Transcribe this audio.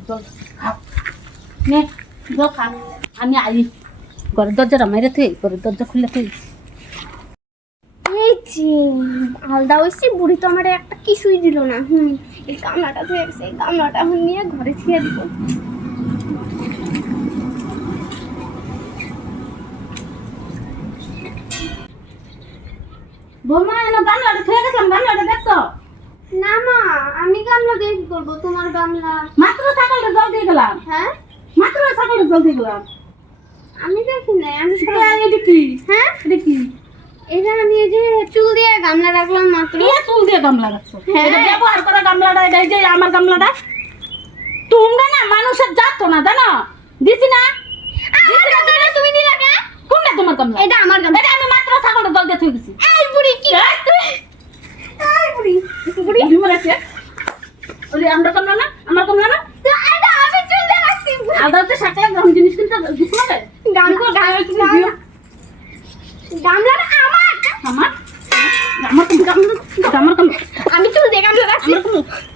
জল খাও নে জল খা আমি আই ঘরের দরজাটা মেরে তুই ঘরের দরজা খুলে তুই এই যে আলাদা হয়েছে বুড়ি তো আমার একটা কিছুই দিল না এই গামলাটা ধুয়ে গেছে এই গামলাটা এখন নিয়ে ঘরে ছিঁড়ে দিব বৌমা এনে গামলাটা থুয়ে গেছিলাম গামলাটা দেখছো না মা আমি গামলা দিয়ে কি করবো তোমার গামলা মাত্র ছাগলটা জল দিয়ে গেলাম হ্যাঁ মাত্র ছাগলটা জল দিয়ে গেলাম আমি দেখি নাই আমি এটা কি হ্যাঁ এটা কি এটা আমি এই যে চুল দিয়ে গামলা রাখলাম মাত্র কে চুল দিয়ে গামলা রাখছো হ্যাঁ। এটা ব্যবহার করা গামলাটা এটা এই যে আমার গামলাটা তোমরা না মানুষের জাত তো না জানো দিছি না তুমি দিলা কেন কোনটা তোমার গামলা এটা আমার গামলা এটা আমি মাত্র ছাগলটা জল দিয়ে থুই গেছি এই বুড়ি কি এই বুড়ি বুড়ি তুমি রাখছে ওরে আমরা গামলা না আমার গামলা না তো এটা আমি চুল দিয়ে রাখছি আদালতে সাকালে গ্রাম জিনিস কিনতে দিছো না গামলাটা আমার আমার আমার গামলা আমি চুল দিয়ে গামলা রাখছি আমার